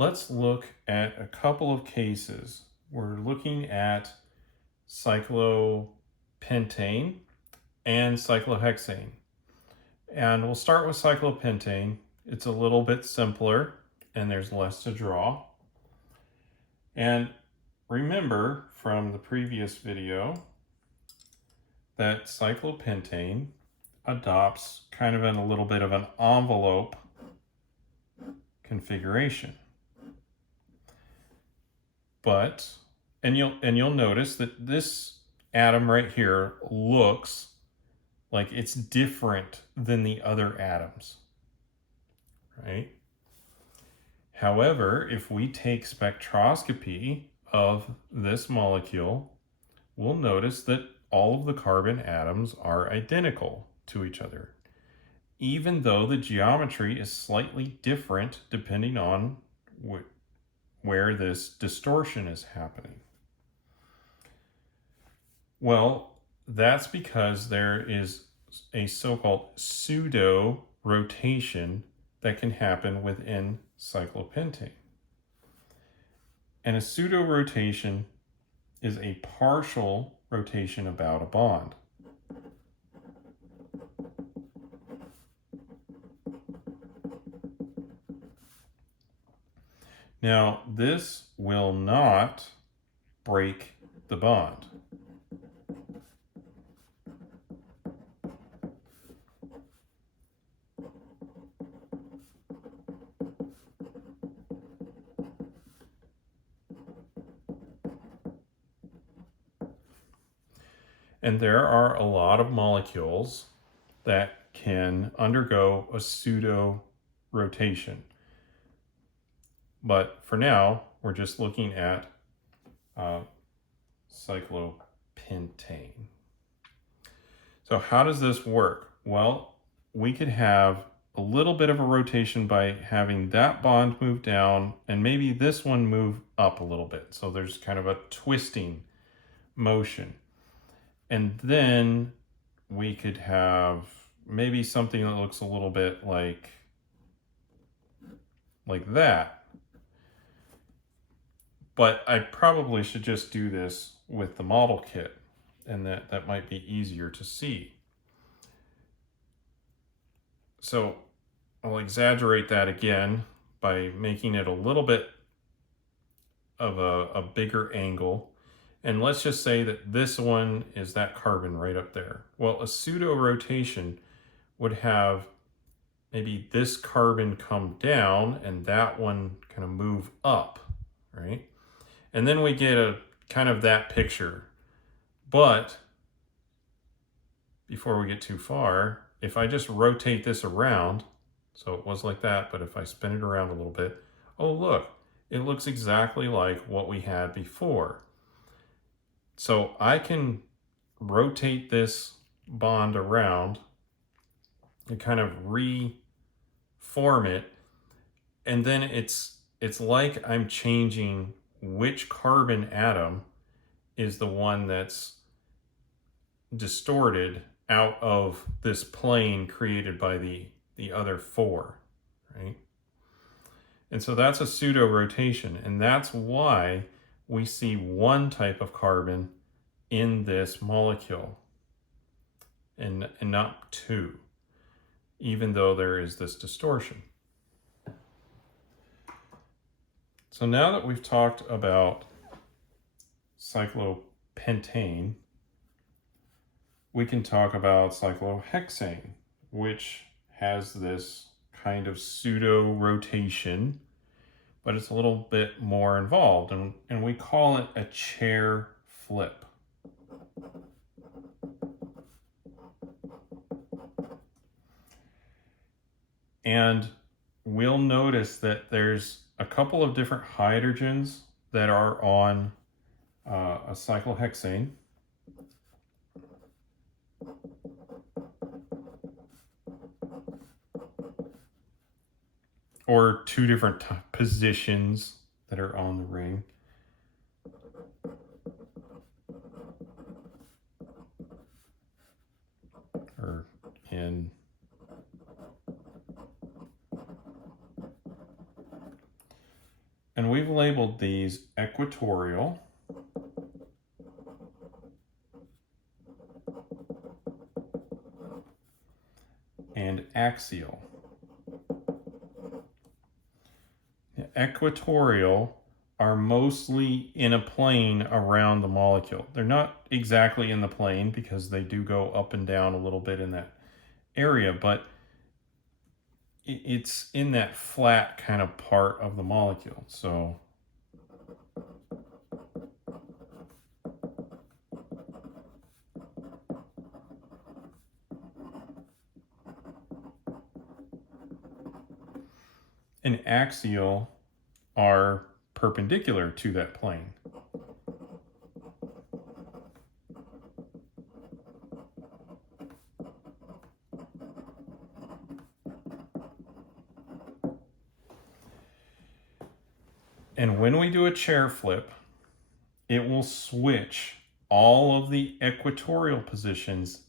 let's look at a couple of cases. We're looking at cyclopentane and cyclohexane. And we'll start with cyclopentane. It's a little bit simpler and there's less to draw. And remember from the previous video that cyclopentane adopts kind of in a little bit of an envelope configuration. And you'll notice that this atom right here looks like it's different than the other atoms, right? However, if we take spectroscopy of this molecule, we'll notice that all of the carbon atoms are identical to each other, even though the geometry is slightly different depending on where this distortion is happening. Well, that's because there is a so-called pseudo-rotation that can happen within cyclopentane. And a pseudo-rotation is a partial rotation about a bond. Now, this will not break the bond. And there are a lot of molecules that can undergo a pseudo-rotation. But for now, we're just looking at cyclopentane. So how does this work? Well, we could have a little bit of a rotation by having that bond move down and maybe this one move up a little bit. So there's kind of a twisting motion. And then we could have maybe something that looks a little bit like that. But I probably should just do this with the model kit, and that might be easier to see. So I'll exaggerate that again by making it a little bit of a bigger angle. And let's just say that this one is that carbon right up there. Well, a pseudo-rotation would have maybe this carbon come down and that one kind of move up, right? And then we get a kind of that picture. But before we get too far, if I just rotate this around, so it was like that, but if I spin it around a little bit, oh look, it looks exactly like what we had before. So I can rotate this bond around and kind of reform it, and then it's like I'm changing which carbon atom is the one that's distorted out of this plane created by the other four, right? And so that's a pseudo-rotation, and that's why we see one type of carbon in this molecule and not two, even though there is this distortion. So now that we've talked about cyclopentane, we can talk about cyclohexane, which has this kind of pseudo-rotation, but it's a little bit more involved, and we call it a chair flip. And we'll notice that there's a couple of different hydrogens that are on a cyclohexane. Or two different positions that are on the ring. Or in we've labeled these equatorial and axial. The equatorial are mostly in a plane around the molecule. They're not exactly in the plane because they do go up and down a little bit in that area, but it's in that flat kind of part of the molecule. So and axial are perpendicular to that plane. And when we do a chair flip, it will switch all of the equatorial positions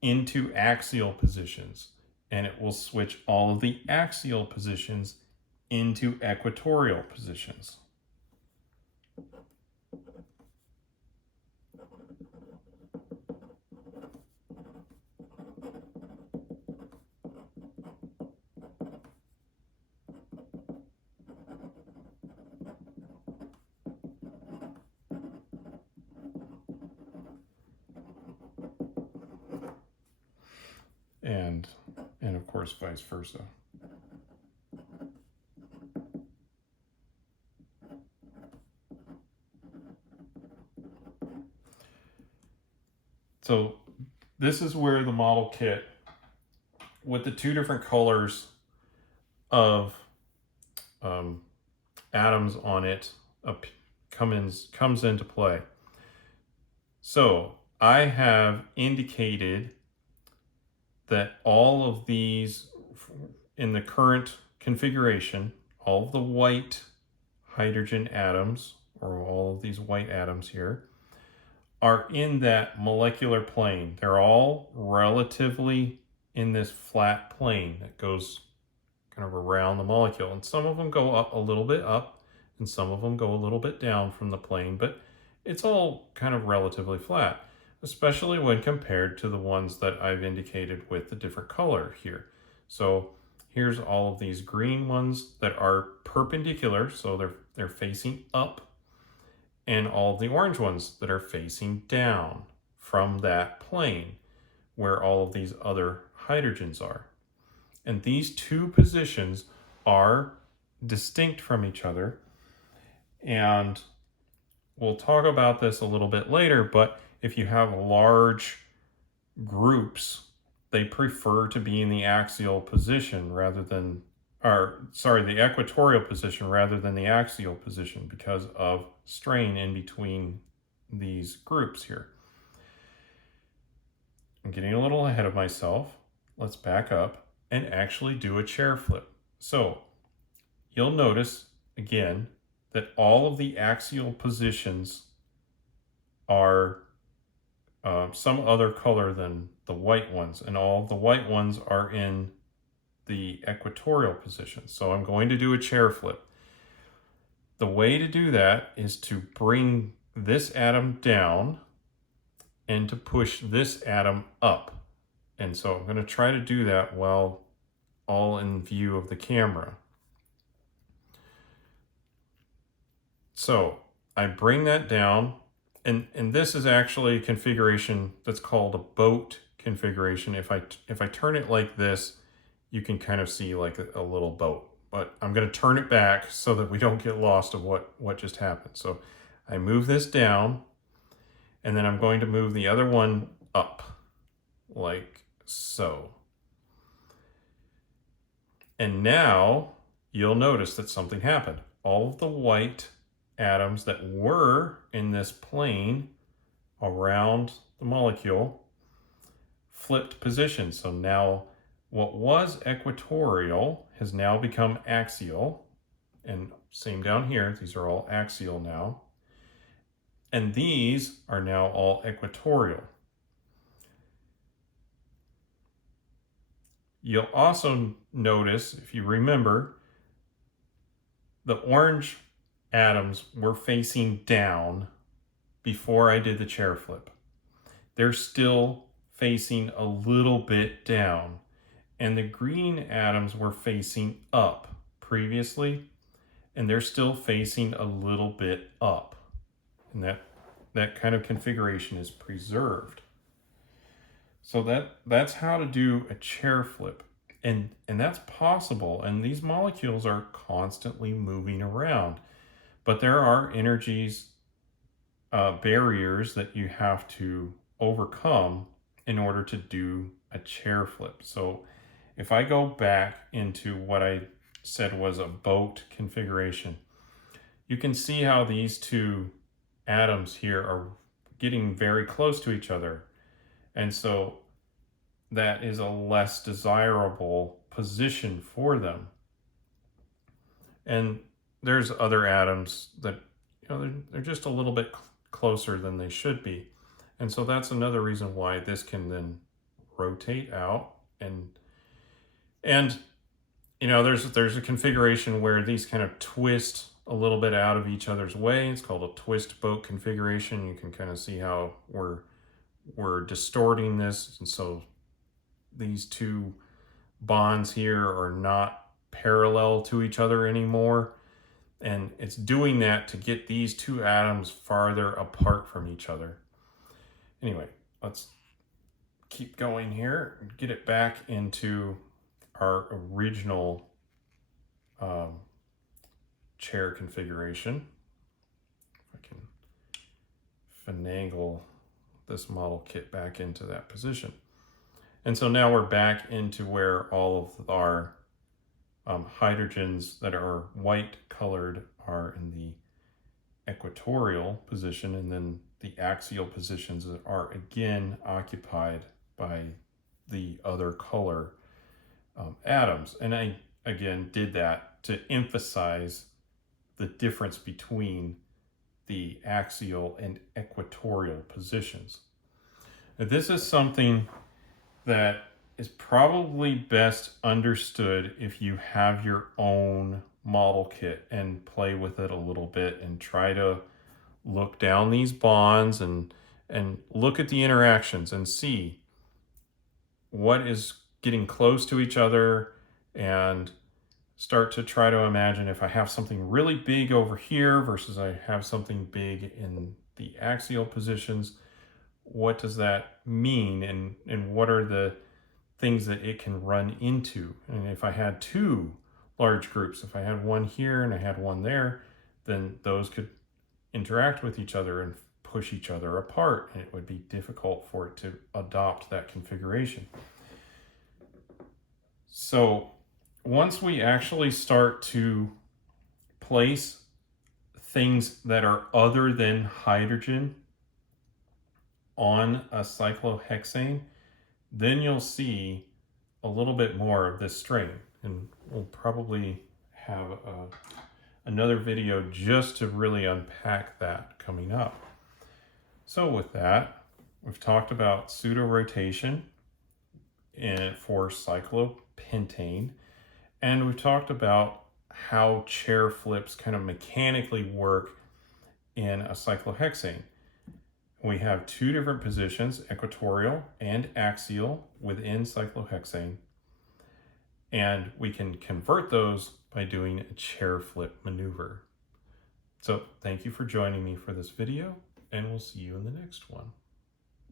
into axial positions, and it will switch all of the axial positions into equatorial positions. And of course, vice versa. So this is where the model kit with the two different colors of atoms on it comes into play. So I have indicated that all of these in the current configuration, all of the white hydrogen atoms, or all of these white atoms here, are in that molecular plane. They're all relatively in this flat plane that goes kind of around the molecule. And some of them go up a little bit up, and some of them go a little bit down from the plane, but it's all kind of relatively flat, especially when compared to the ones that I've indicated with the different color here. So here's all of these green ones that are perpendicular, so they're facing up, and all of the orange ones that are facing down from that plane where all of these other hydrogens are. And these two positions are distinct from each other, and we'll talk about this a little bit later, but if you have large groups, they prefer to be in the axial position rather than, the equatorial position rather than the axial position because of strain in between these groups here. I'm getting a little ahead of myself. Let's back up and actually do a chair flip. So you'll notice again that all of the axial positions are some other color than the white ones, and all the white ones are in the equatorial position. So I'm going to do a chair flip. The way to do that is to bring this atom down and to push this atom up. And so I'm going to try to do that while all in view of the camera. So I bring that down, and this is actually a configuration that's called a boat configuration. If I turn it like this, you can kind of see like a little boat. But I'm going to turn it back so that we don't get lost of what just happened. So I move this down, and then I'm going to move the other one up, like so. And now you'll notice that something happened. All of the white atoms that were in this plane around the molecule flipped position. So now what was equatorial has now become axial, and same down here, these are all axial now. And these are now all equatorial. You'll also notice, if you remember, the orange atoms were facing down before I did the chair flip. They're still facing a little bit down. And the green atoms were facing up previously, and they're still facing a little bit up. And that kind of configuration is preserved. So that's how to do a chair flip. And that's possible. And these molecules are constantly moving around. But there are energies, barriers that you have to overcome in order to do a chair flip. So if I go back into what I said was a boat configuration, you can see how these two atoms here are getting very close to each other. And so that is a less desirable position for them. And there's other atoms that, they're just a little bit closer than they should be. And so that's another reason why this can then rotate out and there's a configuration where these kind of twist a little bit out of each other's way. It's called a twist boat configuration. You can kind of see how we're distorting this. And so these two bonds here are not parallel to each other anymore. And it's doing that to get these two atoms farther apart from each other. Anyway, let's keep going here and get it back into our original chair configuration. If I can finagle this model kit back into that position. And so now we're back into where all of our hydrogens that are white colored are in the equatorial position, and then the axial positions are again occupied by the other color atoms. And I again did that to emphasize the difference between the axial and equatorial positions. Now, this is something that is probably best understood if you have your own model kit and play with it a little bit and try to look down these bonds and look at the interactions and see what is getting close to each other, and start to try to imagine if I have something really big over here versus I have something big in the axial positions, what does that mean, and what are the things that it can run into? And if I had two large groups, if I had one here and I had one there, then those could interact with each other and push each other apart, and it would be difficult for it to adopt that configuration. So once we actually start to place things that are other than hydrogen on a cyclohexane, then you'll see a little bit more of this string. And we'll probably have another video just to really unpack that coming up. So with that, we've talked about pseudo-rotation for Cyclo Pentane, and we've talked about how chair flips kind of mechanically work in a cyclohexane. We have two different positions, equatorial and axial, within cyclohexane, and we can convert those by doing a chair flip maneuver. So thank you for joining me for this video, and we'll see you in the next one.